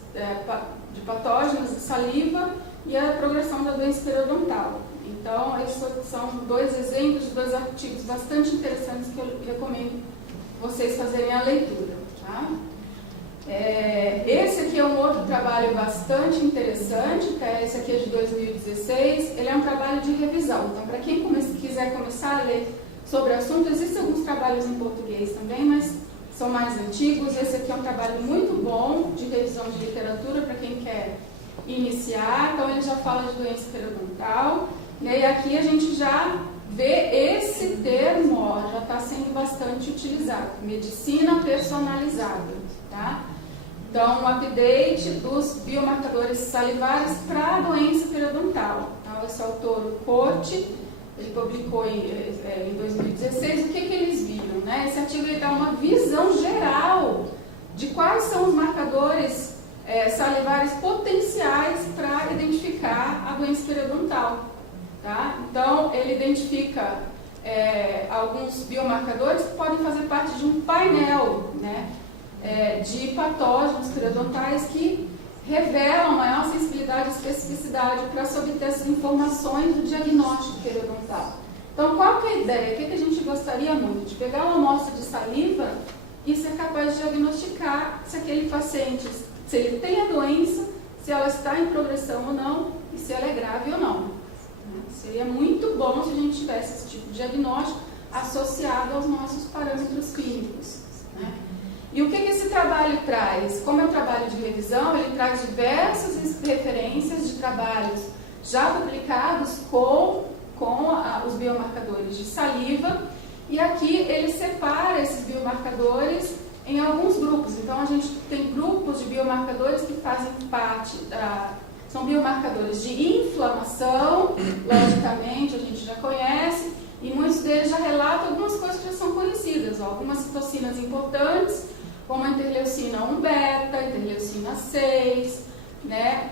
de patógenos de saliva e a progressão da doença periodontal. Então, esses são dois exemplos de dois artigos bastante interessantes que eu recomendo vocês fazerem a leitura. Tá? Esse aqui é um outro trabalho bastante interessante, tá? Esse aqui é de 2016, ele é um trabalho de revisão. Então, para quem quiser começar a ler sobre o assunto, existem alguns trabalhos em português também, mas são mais antigos. Esse aqui é um trabalho muito bom de revisão de literatura para quem quer iniciar. Então, ele já fala de doença periodontal, né? E aqui a gente já vê esse termo, ó, já está sendo bastante utilizado, medicina personalizada, tá? Então, um update dos biomarcadores salivares para a doença periodontal. Então, esse autor, o Corte, ele publicou em 2016. O que eles viram? Né? Esse artigo ele dá uma visão geral de quais são os marcadores salivares potenciais para identificar a doença periodontal. Tá? Então, ele identifica alguns biomarcadores que podem fazer parte de um painel, né, de patógenos periodontais que revelam maior sensibilidade e especificidade para se obter essas informações do diagnóstico periodontal. Então, qual que é a ideia? O que a gente gostaria muito? De pegar uma amostra de saliva e ser capaz de diagnosticar se aquele paciente, se ele tem a doença, se ela está em progressão ou não e se ela é grave ou não. Seria muito bom se a gente tivesse esse tipo de diagnóstico associado aos nossos parâmetros clínicos. Né? E o que esse trabalho traz? Como é um trabalho de revisão, ele traz diversas referências de trabalhos já publicados com os biomarcadores de saliva, e aqui ele separa esses biomarcadores em alguns grupos. Então, a gente tem grupos de biomarcadores que fazem parte são biomarcadores de inflamação, logicamente a gente já conhece, e muitos deles já relatam algumas coisas que já são conhecidas, algumas citocinas importantes, como a interleucina 1-beta, interleucina 6, né,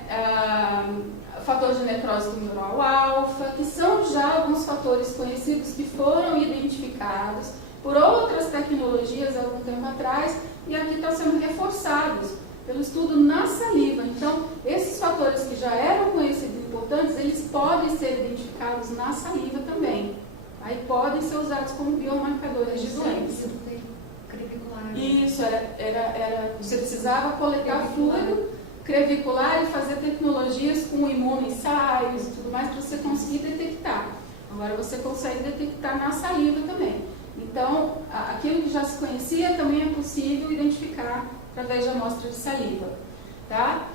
fator de necrose tumoral alfa, que são já alguns fatores conhecidos que foram identificados por outras tecnologias há algum tempo atrás, e aqui estão sendo reforçados pelo estudo na saliva. Então, esses fatores que já eram conhecidos e importantes, eles podem ser identificados na saliva também. Aí podem ser usados como biomarcadores de doença. Isso, você precisava coletar fluido crevicular e fazer tecnologias com imunoensaios e tudo mais para você conseguir detectar. Agora você consegue detectar na saliva também. Então, aquilo que já se conhecia também é possível identificar através de amostra de saliva. Tá?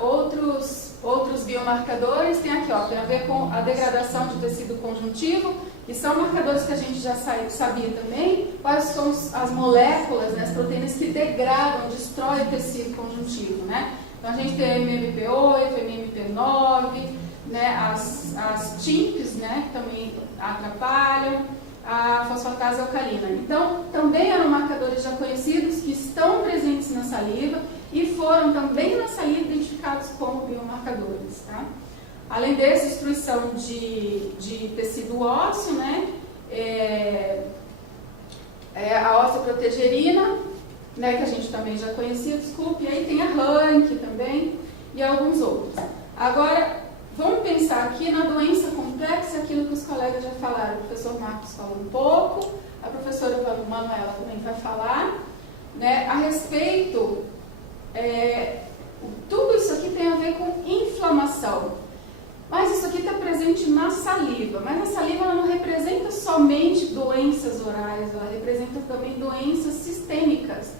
Outros biomarcadores tem aqui, ó, tem a ver com a degradação de tecido conjuntivo, que são marcadores que a gente já sabia também, quais são as moléculas, né, as proteínas que degradam, destroem o tecido conjuntivo, né? Então a gente tem MMP8, MMP9, né, as TIMPs, né, que também atrapalham, a fosfatase alcalina. Então, também eram marcadores já conhecidos que estão presentes na saliva e foram também na saliva identificados como biomarcadores, tá? Além dessa, destruição de tecido ósseo, né? A osteoprotegerina, né, que a gente também já conhecia, desculpe, e aí tem a Rank também e alguns outros. Agora, vamos pensar aqui na doença complexa, aquilo que os colegas já falaram. O professor Marcos falou um pouco, a professora Manuela também vai falar, né, a respeito, tudo isso aqui tem a ver com inflamação. Mas isso aqui está presente na saliva, mas a saliva ela não representa somente doenças orais, ela representa também doenças sistêmicas.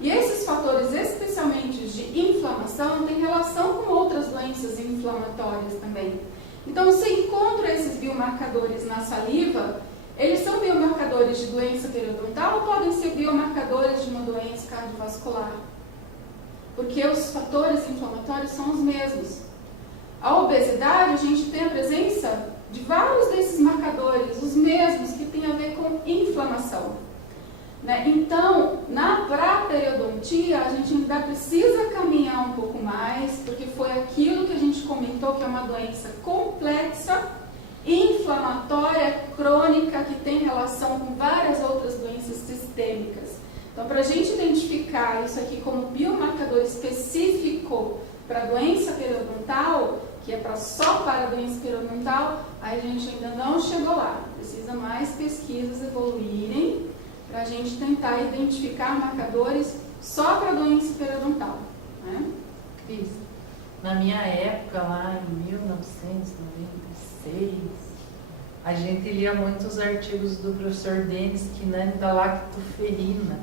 E esses fatores, especialmente de inflamação, têm relação com outras doenças inflamatórias também. Então, você encontra esses biomarcadores na saliva, eles são biomarcadores de doença periodontal ou podem ser biomarcadores de uma doença cardiovascular? Porque os fatores inflamatórios são os mesmos. A obesidade, a gente tem a presença de vários desses marcadores, os mesmos, que têm a ver com inflamação. Né? Então, para a periodontia, a gente ainda precisa caminhar um pouco mais, porque foi aquilo que a gente comentou, que é uma doença complexa, inflamatória, crônica, que tem relação com várias outras doenças sistêmicas. Então, para a gente identificar isso aqui como biomarcador específico para a doença periodontal, que é só para a doença periodontal, a gente ainda não chegou lá. Precisa mais pesquisas evoluírem para a gente tentar identificar marcadores só para a doença periodontal. Né? Cris, na minha época, lá em 1996, a gente lia muitos artigos do professor Denis Quinani da lactoferrina.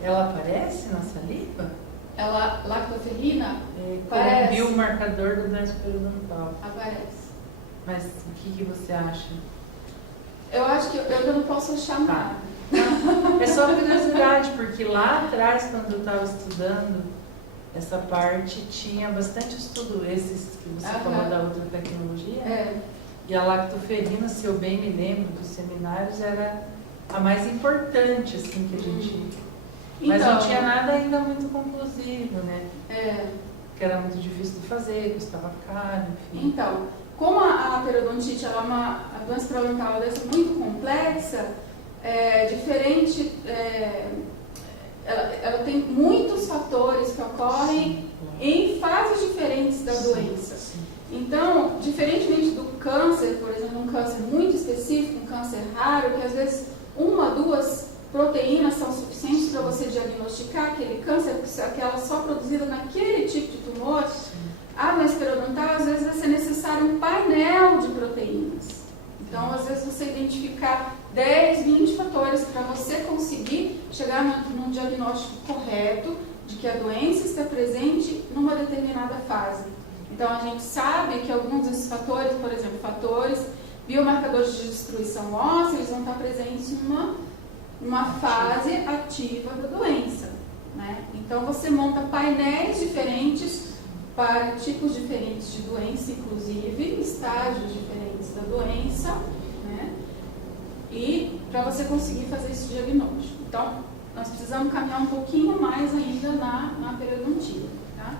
Ela aparece na saliva? Lactoferrina? Como biomarcador da doença periodontal. Aparece. Mas o que você acha? Eu acho que eu não posso achar nada. É só curiosidade, porque lá atrás, quando eu estava estudando essa parte, tinha bastante estudo, esses que você falou da outra tecnologia. E a lactoferrina, se eu bem me lembro dos seminários, era a mais importante, assim, que a gente... Mas então, não tinha nada ainda muito conclusivo, né? Que era muito difícil de fazer, custava caro, enfim. Então, como a periodontite ela é a doença periodontal é uma doença muito complexa, diferente, ela tem muitos fatores que ocorrem em fases diferentes da doença. Então, diferentemente do câncer, por exemplo, um câncer muito específico, um câncer raro, que às vezes uma, duas proteínas são suficientes para você diagnosticar aquele câncer, aquela só produzida naquele tipo de tumor, a doença periodontal, às vezes vai ser necessário um painel de proteínas. Então, às vezes você identificar 10, 20 fatores para você conseguir chegar num diagnóstico correto de que a doença está presente numa determinada fase. Então, a gente sabe que alguns desses fatores, por exemplo, biomarcadores de destruição óssea, eles vão estar presentes numa fase ativa da doença. Né? Então, você monta painéis diferentes para tipos diferentes de doença, inclusive estágios diferentes da doença, né? E para você conseguir fazer esse diagnóstico. Então, nós precisamos caminhar um pouquinho mais ainda na periodontia. Tá?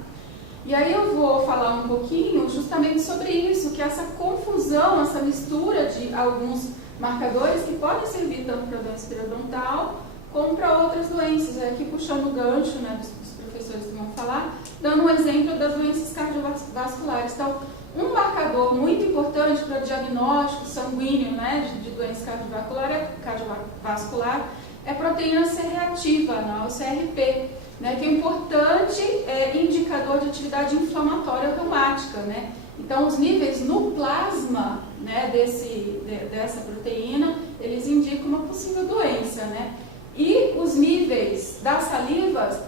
E aí eu vou falar um pouquinho justamente sobre isso, que essa confusão, essa mistura de alguns marcadores que podem servir tanto para a doença periodontal como para outras doenças. Aqui puxando o gancho, né, dos professores que vão falar, dando um exemplo das doenças cardiovasculares. Então, um marcador marcador muito importante para o diagnóstico sanguíneo, né, de doença cardiovascular é a proteína C reativa, né, o CRP, né, que é um importante indicador de atividade inflamatória reumática, né? Então, os níveis no plasma, né, dessa proteína, eles indicam uma possível doença, né? E os níveis da saliva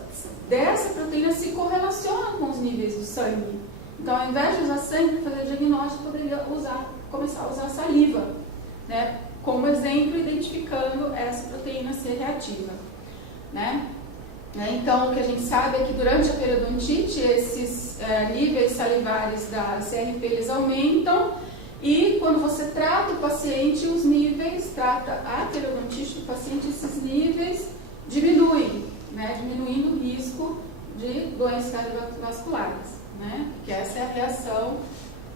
dessa proteína se correlacionam com os níveis do sangue. Então, ao invés de usar sangue para fazer diagnóstico, poderia começar a usar saliva, né, como exemplo, identificando essa proteína C reativa, né? Então, o que a gente sabe é que durante a periodontite, esses níveis salivares da CRP, eles aumentam, e quando você trata o paciente, trata a periodontite do paciente, esses níveis diminuem, né, diminuindo o risco de doenças cardiovasculares, né, que essa é a reação,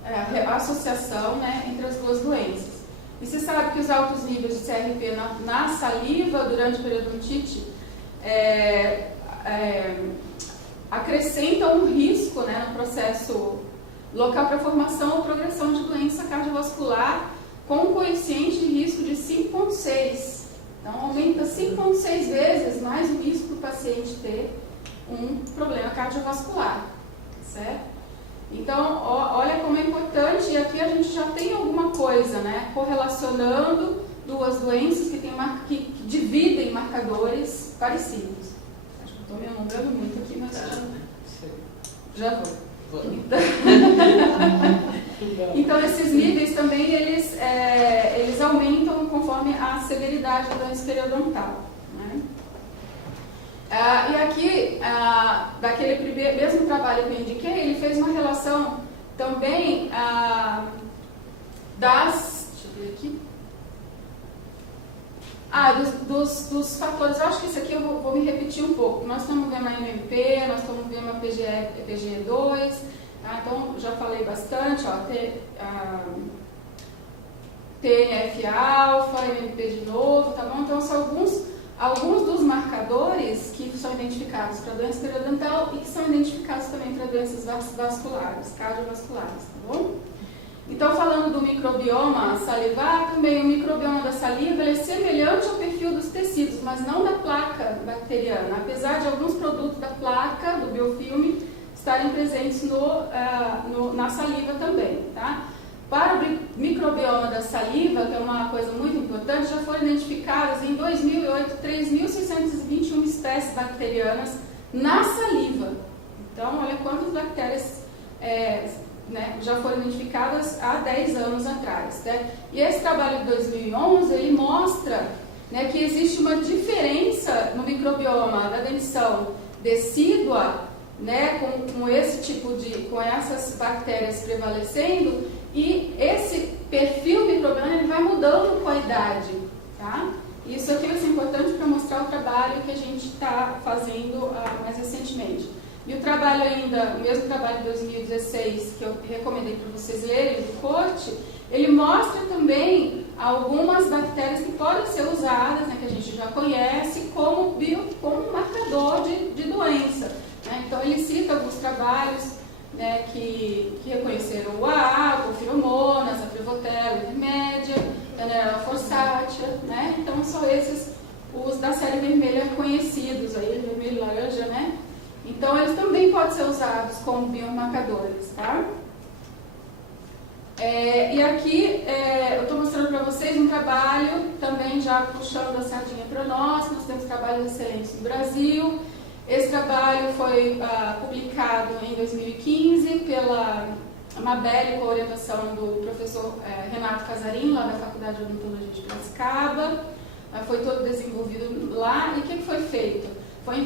a associação, né, entre as duas doenças. E você sabe que os altos níveis de CRP na saliva durante a periodontite acrescentam um risco, né, no processo local para formação ou progressão de doença cardiovascular com um coeficiente de risco de 5,6. Então, aumenta 5,6 vezes mais o risco do paciente ter um problema cardiovascular, certo? Então, olha como é importante, e aqui a gente já tem alguma coisa, né, correlacionando duas doenças que dividem marcadores parecidos. Acho que estou me alongando muito aqui, mas já vou. Então, esses níveis também, eles aumentam conforme a severidade da doença periodontal, né? E aqui, daquele mesmo trabalho que eu indiquei, ele fez uma relação também deixa eu ver aqui, dos fatores. Eu acho que isso aqui eu vou me repetir um pouco. Nós estamos vendo a MMP, nós estamos vendo a PGE2, tá? Então já falei bastante, ó, TNF-alfa, MMP de novo, tá bom? Então são alguns dos marcadores que são identificados para doença periodontal e que são identificados também para doenças vasculares, cardiovasculares, tá bom? Então, falando do microbioma salivar, também o microbioma da saliva ele é semelhante ao perfil dos tecidos, mas não da placa bacteriana, apesar de alguns produtos da placa, do biofilme, estarem presentes na saliva também, tá? Para o microbioma da saliva, que é uma coisa muito importante, já foram identificadas em 2008 3.621 espécies bacterianas na saliva. Então, olha quantas bactérias já foram identificadas há 10 anos atrás, né? E esse trabalho de 2011, ele mostra, né, que existe uma diferença no microbioma da dentição decídua, né, com essas bactérias prevalecendo, e esse perfil microbiano ele vai mudando com a idade, tá? Isso aqui vai ser importante para mostrar o trabalho que a gente está fazendo mais recentemente. E o trabalho ainda, o mesmo trabalho de 2016, que eu recomendei para vocês lerem, do Corte, ele mostra também algumas bactérias que podem ser usadas, né, que a gente já conhece, como marcador de doença, né? Então, ele cita alguns trabalhos, né, que reconheceram o AA, o Porfiromonas, a Prevotella intermédia, a Nerella forsythia, né? Então, são esses os da série vermelha conhecidos, aí, vermelho e laranja, né? Então, eles também podem ser usados como biomarcadores, tá? E aqui, eu estou mostrando para vocês um trabalho, também já puxando a sardinha para nós temos trabalhos excelentes no Brasil. Esse trabalho foi publicado em 2015 pela Mabel, com a orientação do professor Renato Casarim, lá da Faculdade de Odontologia de Piracicaba. Foi todo desenvolvido lá. E o que foi feito? Foi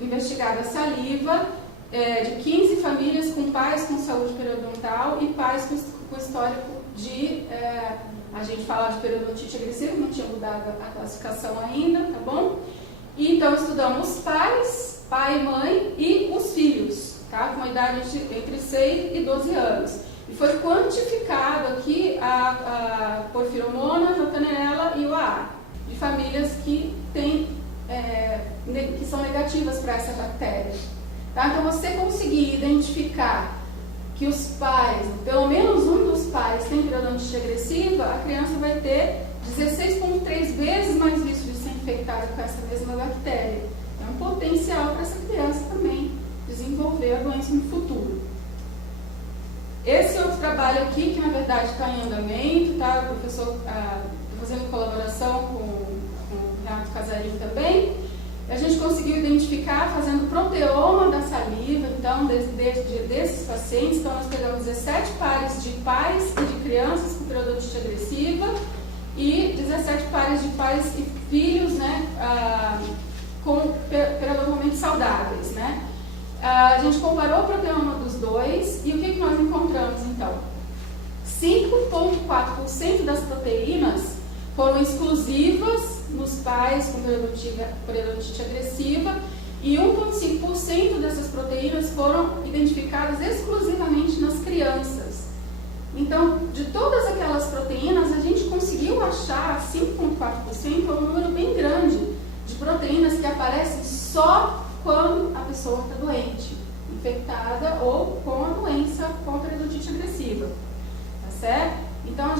investigada a saliva de 15 famílias com pais com saúde periodontal e pais com histórico de, a gente fala de periodontite agressiva, não tinha mudado a classificação ainda, tá bom? E então estudamos pais, pai e mãe e os filhos, tá? Com uma idade entre 6 e 12 anos. E foi quantificado aqui a Porfiromonas, a Nerella e o AA, de famílias que são negativas para essa bactéria. Tá? Então, você conseguir identificar que os pais, pelo menos um dos pais tem periodontite agressiva, a criança vai ter 16,3 vezes mais risco de ser infectada com essa mesma bactéria. É um potencial para essa criança também desenvolver a doença no futuro. Esse outro trabalho aqui, que na verdade está em andamento, tá? O professor está fazendo colaboração com o Renato Casarinho também. A gente conseguiu identificar fazendo proteoma da saliva, então, desses pacientes. Então, nós pegamos 17 pares de pais e de crianças com periodontite agressiva e 17 pares de pais e filhos, né, periodontalmente saudáveis, né. A gente comparou o proteoma dos dois e o que nós encontramos, então? 5,4% das proteínas foram exclusivas nos pais com periodontite agressiva e 1,5% dessas proteínas foram identificadas exclusivamente nas crianças. Então, de todas aquelas proteínas, a gente conseguiu achar 5,4%, um número bem grande de proteínas que aparecem só quando a pessoa está doente, infectada ou com a doença com periodontite agressiva. Tá certo? Então,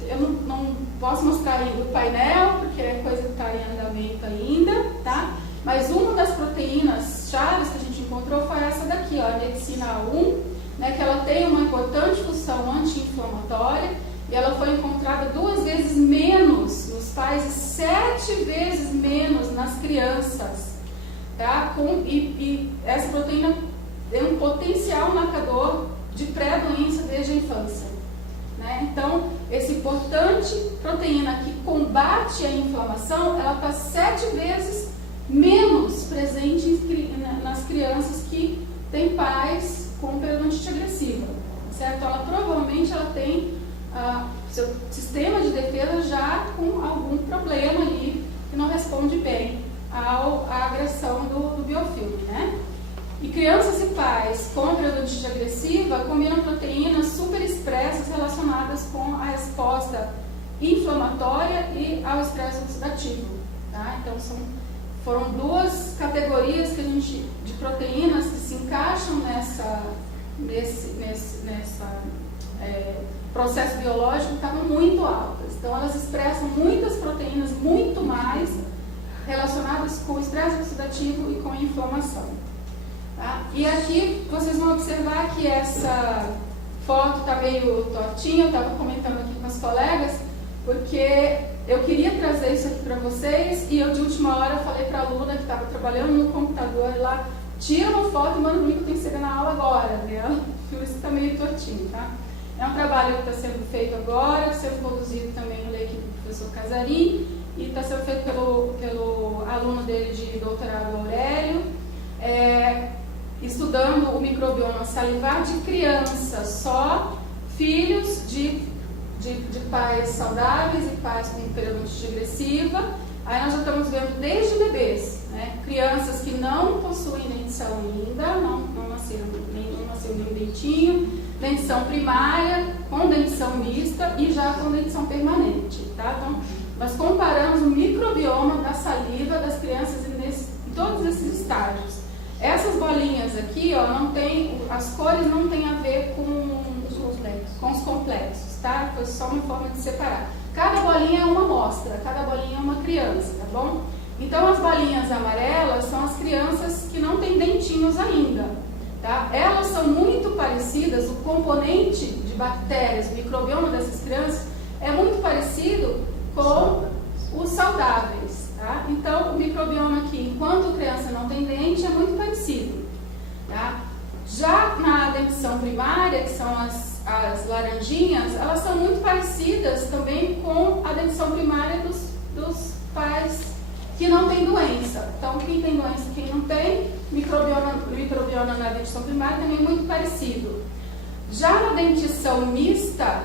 eu não posso mostrar ainda o painel, porque é coisa que está em andamento ainda, tá? Mas uma das proteínas chaves que a gente encontrou foi essa daqui, ó, a anexina A1, né, que ela tem uma importante função anti-inflamatória e ela foi encontrada 2 vezes menos nos pais e 7 vezes menos nas crianças, tá? E essa proteína é um potencial marcador de pré-doença desde a infância, né? Então, essa importante proteína que combate a inflamação, ela está 7 vezes menos presente nas crianças que têm pais com periodontite agressiva, certo? Ela provavelmente tem seu sistema de defesa já com algum problema ali que não responde bem à agressão do biofilme, né? E crianças e pais com periodontite agressiva combinam proteínas super expressas relacionadas com a resposta inflamatória e ao estresse oxidativo, tá? Então foram 2 categorias de proteínas que se encaixam nesse processo biológico, estavam muito altas. Então elas expressam muitas proteínas muito mais relacionadas com o estresse oxidativo e com a inflamação. Tá? E aqui vocês vão observar que essa foto está meio tortinha, eu estava comentando aqui com as colegas, porque eu queria trazer isso aqui para vocês e eu de última hora falei para a aluna que estava trabalhando no computador lá, tira uma foto e manda para mim que eu tenho que chegar na aula agora, né? Por isso está meio tortinho, tá? É um trabalho que está sendo feito agora, sendo conduzido também pela equipe do professor Casarim e está sendo feito pelo aluno dele de doutorado, Aurélio, estudando o microbioma salivar de crianças, só filhos de pais saudáveis e pais com periodontite agressiva. Aí nós já estamos vendo desde bebês, né? Crianças que não possuem dentição ainda, não nasceu nenhum dentinho, dentição primária, com dentição mista e já com dentição permanente, tá? Então, nós comparamos o microbioma da saliva das crianças em todos esses estágios. Essas bolinhas aqui, ó, as cores não têm a ver com os complexos, tá? Foi só uma forma de separar. Cada bolinha é uma amostra, cada bolinha é uma criança, tá bom? Então, as bolinhas amarelas são as crianças que não têm dentinhos ainda, tá? Elas são muito parecidas, o componente de bactérias, o microbioma dessas crianças é muito parecido com os saudáveis, tá? Então, o microbioma aqui, enquanto a criança não tem dente, é muito parecido, tá? Já na dentição primária, que são as laranjinhas, elas são muito parecidas também com a dentição primária dos pais que não têm doença. Então, quem tem doença e quem não tem, microbioma na dentição primária também é muito parecido. Já na dentição mista,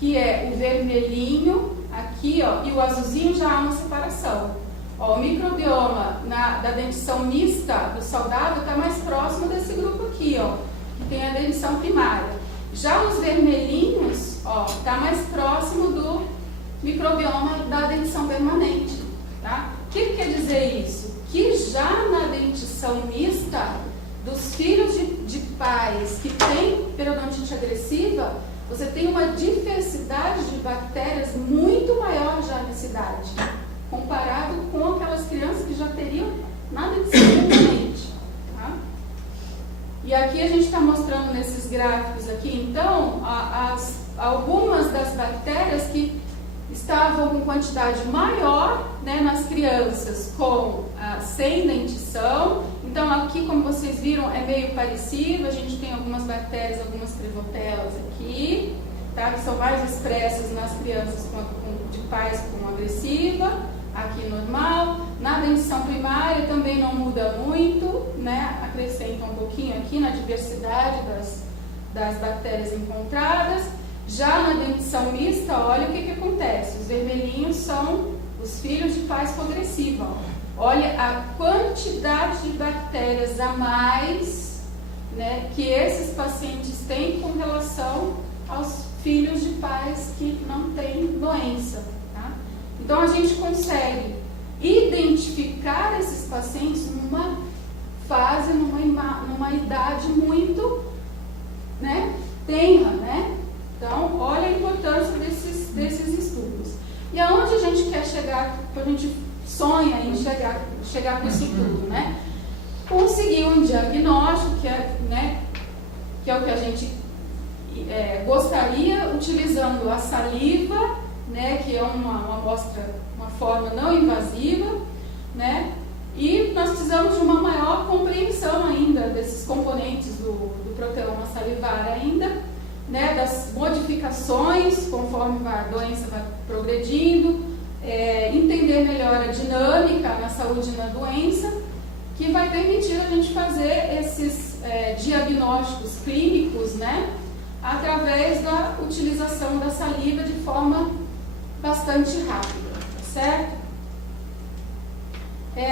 que é o vermelhinho aqui, ó, e o azulzinho, já há uma separação. Ó, o microbioma da dentição mista, do saudável, está mais próximo desse grupo aqui, ó, que tem a dentição primária. Já os vermelhinhos, ó, está mais próximo do microbioma da dentição permanente, tá? O que quer dizer isso? Que já na dentição mista dos filhos de pais que têm periodontite agressiva, você tem uma diversidade de bactérias muito maior já nessa idade, comparado com aquelas crianças que já teriam nada de simplesmente. Tá? E aqui a gente está mostrando nesses gráficos aqui, então, algumas das bactérias que estavam com quantidade maior, né, nas crianças sem dentição. Então aqui, como vocês viram, é meio parecido. A gente tem algumas bactérias, algumas prevotelas aqui, tá, que são mais expressas nas crianças de pais com agressiva, aqui normal. Na dentição primária também não muda muito, né, acrescenta um pouquinho aqui na diversidade das bactérias encontradas. Já na dentição mista, olha o que acontece. Os vermelhinhos são os filhos de pais com agressiva. Olha a quantidade de bactérias a mais, né, que esses pacientes têm com relação aos filhos de pais que não têm doença. Tá? Então a gente consegue identificar esses pacientes numa fase, numa idade muito, né, tenra, né? Então, olha a importância desses estudos. E aonde a gente quer chegar, a gente sonha em chegar com isso tudo, né? Conseguir um diagnóstico, que é o que a gente gostaria, utilizando a saliva, né, que é uma amostra, uma forma não invasiva, né? E nós precisamos de uma maior compreensão ainda desses componentes do proteoma salivar ainda, né, das modificações conforme a doença vai progredindo, entender melhor a dinâmica na saúde e na doença, que vai permitir a gente fazer esses diagnósticos clínicos, né, através da utilização da saliva de forma bastante rápida, certo?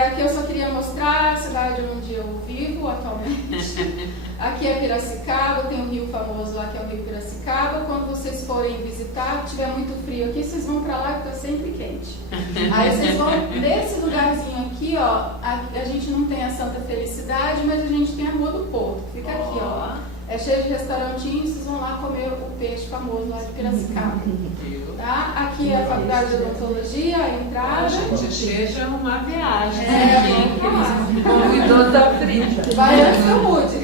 Aqui eu só queria mostrar a cidade onde eu vivo atualmente. Aqui é Piracicaba, tem um rio famoso lá que é o Rio Piracicaba. Quando vocês forem visitar, tiver muito frio aqui, vocês vão pra lá que tá sempre quente. Aí vocês vão nesse lugarzinho aqui, ó. A gente não tem a Santa Felicidade, mas a gente tem a Rua do Porto. Fica aqui, ó. É cheio de restaurantinhos, vocês vão lá comer o peixe famoso lá de Piracicaba. Tá? Aqui é a Faculdade de Odontologia, a entrada. Gente, seja uma viagem. Convidou da frita. Vai antes que eu mude.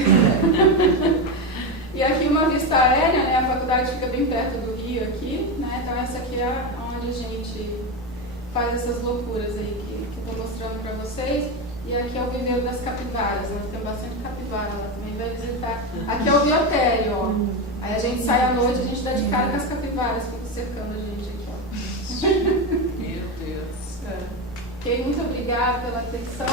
E aqui uma vista aérea, né? A faculdade fica bem perto do rio aqui, né? Então essa aqui é onde a gente faz essas loucuras aí que eu estou mostrando para vocês. E aqui é o viveiro das capivaras, né? Tem bastante capivara lá também, vai visitar. Aqui é o biotério, ó. Aí a gente sai à noite, a gente dá de cara com as capivaras, ficam cercando a gente aqui, ó. Meu Deus. Ok, muito obrigada pela atenção.